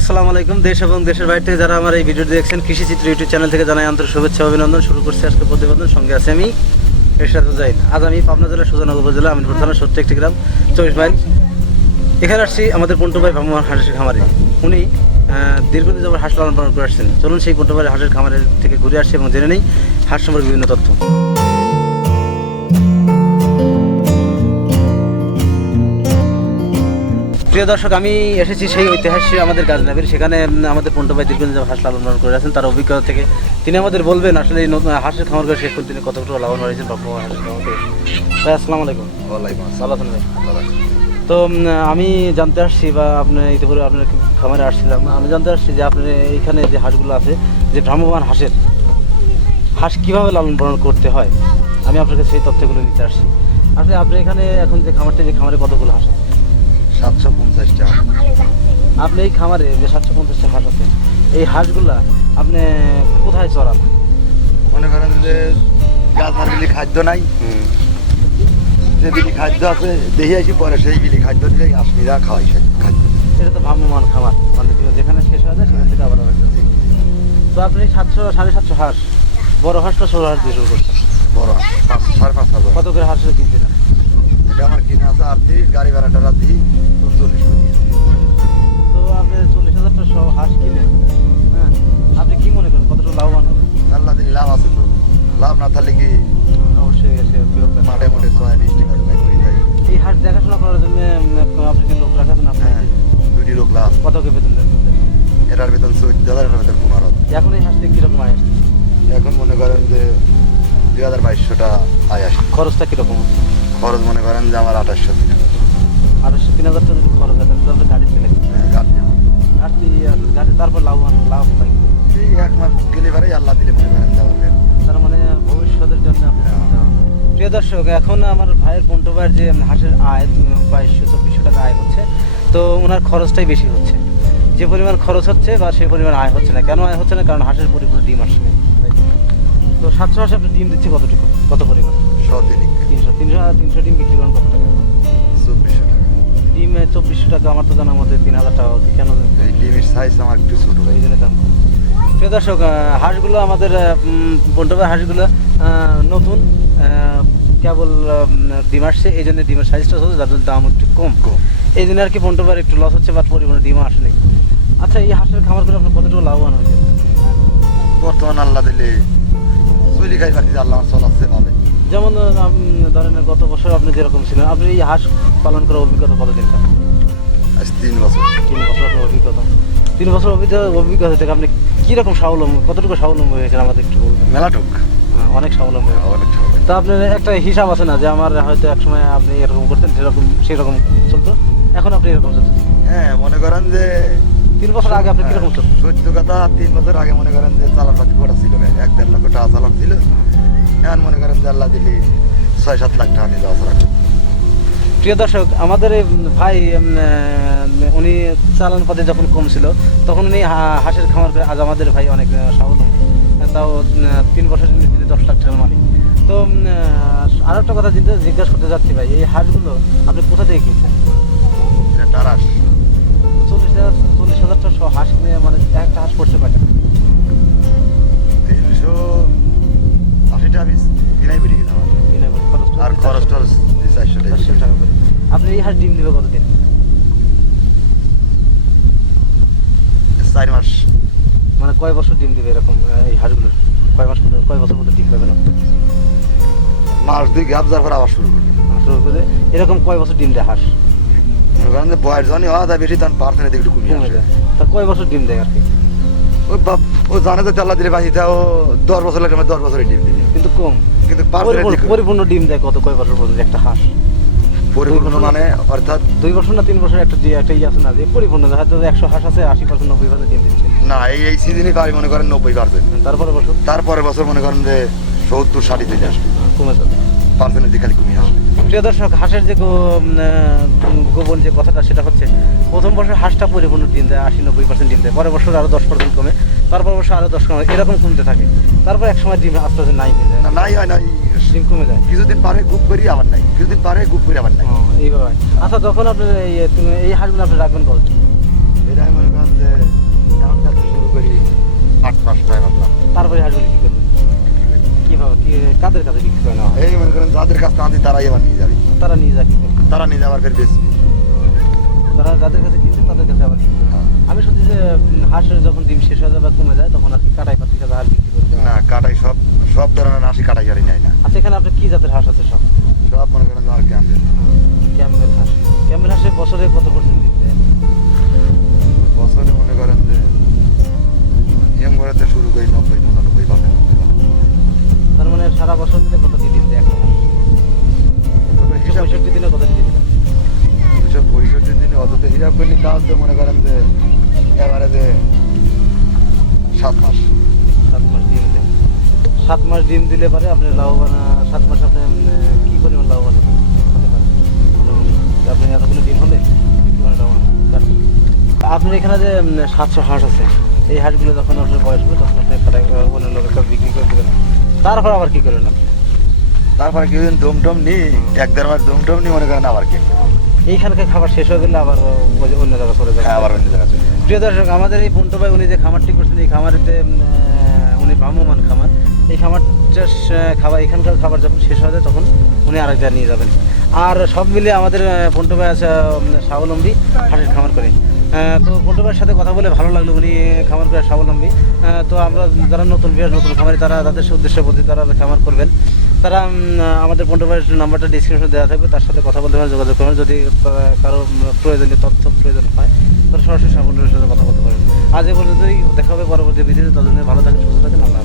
আসসালামু আলাইকুম। দেশ এবং দেশের বাইরে থেকে যারা আমার এই ভিডিওটি দেখছেন কৃষি চিত্র ইউটিউব চ্যানেল থেকে জানাই আন্তরিক শুভেচ্ছা, অভিনন্দন। শুরু করছি আজকে প্রতিবেদন। সঙ্গে আছে আমি এরশাদ জাইন আজ আমি পাবনা জেলার সুজানগর উপজেলা আমিনপুর থানা সত্য একটি গ্রাম। চব্বিশ মাইল এখানে আসছি আমাদের পন্টু ভাই ভ্রাম্যমান হাঁসের খামারে। উনি দীর্ঘদিন যাবার হাঁস লালন পালন করে আসছেন। চলুন সেই পন্টু ভাইয়ের হাঁসের খামারের থেকে ঘুরে আসছি এবং জেনে নেই হাঁস সম্পর্কে বিভিন্ন তথ্য। প্রিয় দর্শক আমি এসেছি সেই ঐতিহাসিক আমাদের গাজনাবির সেখানে আমাদের পন্টু ভাই দীর্ঘদিন হাঁস লালন পালন করে আছেন তার অভিজ্ঞতা থেকে তিনি আমাদের বলবেন আসলে হাঁসের খামার করে শেষ করে তিনি কতটুকু লাভবান হয়েছেন বাবু হাঁসের খামার করে। ভাই আসসালামু আলাইকুম। ওয়ালাইকুম আছেন ভাই? তো আমি জানতে আসছি বা আপনি ইতিপূর্বে আপনার খামারে আসছিলাম। আমি জানতে আসছি যে আপনার এইখানে যে হাঁসগুলো আছে যে ভ্রাম্যমান হাঁসের হাঁস কীভাবে লালন পালন করতে হয়? আমি আপনাকে সেই তথ্যগুলো নিতে আসছি। আসলে আপনি এখানে এখন যে খামারটা যে খামারে কতগুলো হাঁস আছে? সাতশো পঞ্চাশটা আপনি এই খামারে যে সাতশো পঞ্চাশটা হাঁস আছে এই হাঁসগুলা আপনি কোথায় চড়ান? মনে করেন যে গাছ আর বিলি খাদ্য নাই যে বিলি খাদ্য আছে দেখে আসি পরে সেই বিলি খাদ্য দিলে আসমিরা খাওয়াই সেই খাদ্য। এটা তো ভ্রাম্যমান খামার মানে যেখানে শেষ হয়ে যায় সেখান থেকে আবার তো আপনি সাতশো সাড়ে সাতশো হাঁস বড় হাঁসটা ষোলো হাঁস দিয়ে শুরু করছেন। বড় হাঁস, পাঁচ সাড়ে পাঁচ হাজার। কত করে হাঁস কিনছিলেন? এটা আমার কিনে আছে আর্থিক গাড়ি ভাড়াটা রাখি চল্লিশ কোটি তো আপনি চল্লিশ হাজারটা সহ হাঁস কিনে হ্যাঁ? আপনি কি মনে করেন কতটা লাভবান হবে আল্লাহ দিলে লাভ আছে তো। লাভ না থাকলে কি অবশ্যই মাঠে মোটে ছয় বিশ টাকা এই হাঁস দেখাশোনা করার জন্য আপনি কি লোক রাখাছেন আপনি হ্যাঁ দুটি লোক লাভ। কত কে বেতন দেন এটার বেতন চোদ্দ হাজার এটার বেতন পনেরো এখন এই হাঁস থেকে কীরকম আয় আসছে? এখন মনে করেন যে দুই হাজার বাইশশোটা আয় আসে খরচটা কীরকম হচ্ছে? খরচ মনে করেন যে আমার আঠাশশো দিন আড়াইশো তিন হাজার টাকা যদি খরচ হয় তাহলে তো গাড়ি ছেলে গাড়ি গাড়ি গাড়ি তারপর লাভবান লাভ পাই এই এক মাস গেলে পারে আল্লাহ দিলে মনে করেন যে আমার তার মানে ভবিষ্যতের জন্য হ্যাঁ। প্রিয় দর্শক এখন আমার ভাইয়ের পন্টু ভাইয়ের যে হাঁসের আয় বাইশশো চব্বিশশো টাকা আয় হচ্ছে তো ওনার খরচটাই বেশি হচ্ছে। যে পরিমাণ খরচ হচ্ছে বা সেই পরিমাণ আয় হচ্ছে না কেন আয় হচ্ছে না? কারণ হাঁসের পরিপূর্ণ ডিম আসছে না। তো সাতশো হাঁসে আপনি ডিম দিচ্ছে কতটুকু? কত পরিমাণ? শতিনিক তিনশো তিনশো ডিম বিক্রি করেন কত টাকা? চব্বিশশো টাকা। ডিম চব্বিশশো টাকা আমার তো জানা মতে তিন হাজার টাকা কেন এই ডিমের সাইজ আমার একটু ছোট। এই জন্য দাম। প্রিয় দর্শক হাঁসগুলো আমাদের পন্টবের হাঁসগুলো নতুন কেবল ডিম আসছে। এই জন্য ডিমের সাইজটা যার জন্য দাম একটু কম। কম। এই জন্য আর কি পন্টবার একটু লস হচ্ছে বা পরিমাণে ডিমও আসেনি আচ্ছা এই হাঁসের খামার করে আপনার কতটুকু লাভবান হয়েছে? বর্তমান আল্লাহ দিলে চলি খাই পাচ্ছি আল্লাহ চলাচ্ছে ভাবে যেমন ধরেন গত বছর আপনি যেরকম ছিলেন আপনি এই হাঁস পালন করার অভিজ্ঞতা কতদিন কার? আজ তিন বছর। তিন বছর আপনার অভিজ্ঞতা। তিন বছর অভিজ্ঞতা অভিজ্ঞতা থেকে আপনি কীরকম স্বাবলম্বী কতটুকু স্বাবলম্বী হয়েছেন আমাদের একটু মেলাটুক হ্যাঁ, অনেক স্বাবলম্বী। হয়েছেন। অনেক তা আপনার একটা হিসাব আছে না যে আমার হয়তো একসময় আপনি এরকম করতেন সেরকম সেরকম চলতো? এখন আপনি এরকম চলতেন? হ্যাঁ মনে করেন যে তিন বছর আগে আপনি কীরকম চলতেন? সত্য কথা তিন বছর আগে মনে করেন যে চালান পাতি কটা ছিল এক দেড় লক্ষ টাকা চালান ছিল। এখন মনে করেন যে আল্লাহ দিলে ছয় সাত লাখ টাকা নিয়ে যাওয়া ছাড়া প্রিয় দর্শক আমাদের ভাই উনি চালান পথে যখন কম ছিল তখন উনি হাঁসের খামার করে আজ আমাদের ভাই অনেক স্বাবলম্বী। তাও তিন বছর তিনি দশ লাখ টাকার মালিক। তো আর একটা কথা জিজ্ঞেস জিজ্ঞাসা করতে যাচ্ছি ভাই এই হাঁসগুলো আপনি কোথা থেকে কিনছেন? টারাস চল্লিশ হাজার চল্লিশ হাজারটা সহ হাঁস মানে একটা হাঁস পড়ছে কয়টা? আশি টাকা কিনাই বেরিয়ে গেছে আমার কিনে বলে খরচ টরচ আর খরচ টরচ চারশো টাকা করে। আপনি এই হাঁস ডিম দেবে কতদিন? চার মাস। মানে কয় বছর ডিম দিবে এরকম আহ, এই হাঁসগুলোর? কয় মাস পর্যন্ত কয় বছর পর্যন্ত ডিম পাবে না মাস দুই গ্যাপ যাওয়ার পর আবার শুরু করবে শুরু করে। এরকম কয় বছর ডিম দেয় হাঁস? মনে করেন যে বয়স যখনই হওয়া যায় বেশি তখন পার্সেন্টের দিকে একটু কমে আসে। যায়। তা কয় বছর ডিম দেয় আর কি? ওই বাপ ও জানে যে চাল্লা দিলে বাঁচি ও দশ বছর লাগে দশ বছরের ডিম দিবে। কিন্তু কম। কিন্তু পরিপূর্ণ- ডিম দেয় কত কয় বছর পর্যন্ত? একটা হাঁস। পরিপূর্ণ মানে অর্থাৎ দুই বছর না তিন বছর একটা দিয়ে একটা ইয়ে আছে না যে পরিপূর্ণ হয়তো একশো হাঁস আছে আশি পার্সেন্ট নব্বই পার্সেন্ট ডিম দিচ্ছে। না এই এই সিজনই পারি মনে করেন নব্বই পার্সেন্ট। তারপরে বছর? তারপরের বছর মনে করেন যে সত্তর ষাটই চলে আসবে। কমে যাবে। পার্সেন্টের দিকে খালি কমিয়ে আসবে। প্রিয় দর্শক হাঁসের যে গোপন যে কথাটা সেটা হচ্ছে প্রথম বছর হাঁসটা পরিপূর্ণ ডিম দেয় আশি নব্বই পার্সেন্ট ডিম দেয়। পরের বছর আরও দশ পার্সেন্ট কমে তারপর বছর আরও দশ কমে এরকম কমতে থাকে। তারপর এক সময় ডিম আস্তে আস্তে নাই হয়ে যায়। নাই হয় নাই। ডিম কমে যায়। কিছুদিন পারে গুপ করি আবার নাই। কিছুদিন পারে গুপ করি আবার নাই। এইভাবে। আচ্ছা যখন আপনি এই তুমি এই হাঁসগুলো আপনি রাখবেন কত এটা আমি মনে করেন যে পাঁচটায় ভাবলাম তারপরে হাঁসগুলি কি করবেন? কীভাবে? কি কাদের কাছে বিক্রি করে নেওয়া? এই মনে যাদের কাছে আনছি তারাই আবার নিয়ে যাবে। তারা নিয়ে যা কি করবে তারা নিয়ে যাবার ফের বেশি। তারা যাদের কাছে কিনছে তাদের কাছে আবার বিক্রি আমি শুনছি যে হাঁসের যখন ডিম শেষ হয়ে যাবে বা কমে যায় তখন আর কি কাটাই পাতি কাছে আর বিক্রি করতে না কাটাই সব সব ধরনের হাসি কাটাই গাড়ি নেয় না। আচ্ছা এখানে আপনার কি জাতের হাঁস আছে সব? সব মনে করেন আর ক্যাম্পে ক্যামেল হাঁস। ক্যামেল হাঁসে বছরে কত পার্সেন্ট দেয়? বছরে মনে করেন যে এম করাতে শুরু করি নব্বই পঁচানব্বই পার্সেন্ট তার মানে সারা বছর মিলে কত ডিম দেয় একশো পঁয়ষট্টি দিনে কত দেয় দুশো পঁয়ষট্টি দিনে অত হিসাব করলে তাও তো মনে করেন যে এবারে যে সাত মাস। সাত মাস ডিম দেয় সাত মাস ডিম দিলে পারে আপনি লাভবান সাত মাস আপনি কি পরিমাণ লাভবান হতে পারেন? আপনি এতগুলো ডিম হলে? আপনার এখানে যে সাতশো হাঁস আছে এই হাঁসগুলো যখন আপনার বয়স হবে তখন আপনি অন্য লোকের বিক্রি করে দেবেন। তারপর আবার কি করবেন আপনি? তারপরে কিছুদিন দম টম নি এক দেড় মাস দম টম নি মনে করেন আবার কে এইখানকার খাবার শেষ হয়ে গেলে আবার অন্য জায়গায় করে হ্যাঁ যাবেন আবার অন্য জায়গা চলে যাবে। প্রিয় দর্শক আমাদের এই পন্টু ভাই উনি যে খামারটি করছেন এই খামারেতে উনি ভ্রাম্যমান খামার। এই খামারটা খাবার এখানকার খাবার যখন শেষ হয়ে যায় তখন উনি আরেক জায়গায় নিয়ে যাবেন। আর সব মিলে আমাদের পন্টু ভাই আছে স্বাবলম্বী হাঁসের খামার করে। তো পন্টু সাথে কথা বলে ভালো লাগল, উনি খামার করে স্বাবলম্বী। তো আমরা যারা নতুন বিয়ার নতুন খামারি, তারা তাদের উদ্দেশ্যে বলতে তারা খামার করবেন। তারা আমাদের পন্টু নাম্বারটা ডিসক্রিপশনে দেওয়া থাকবে, তার সাথে কথা বলতে পারেন, যোগাযোগ করবেন। যদি কারও প্রয়োজনীয় তথ্য প্রয়োজন হয়, তারা সরাসরি সাবলের সাথে কথা বলতে পারেন। আজ এ পর্যন্তই, দেখা হবে পরবর্তী ভিডিওতে, ততদিন ভালো থাকেন, সুস্থ থাকেন, আল্লাহ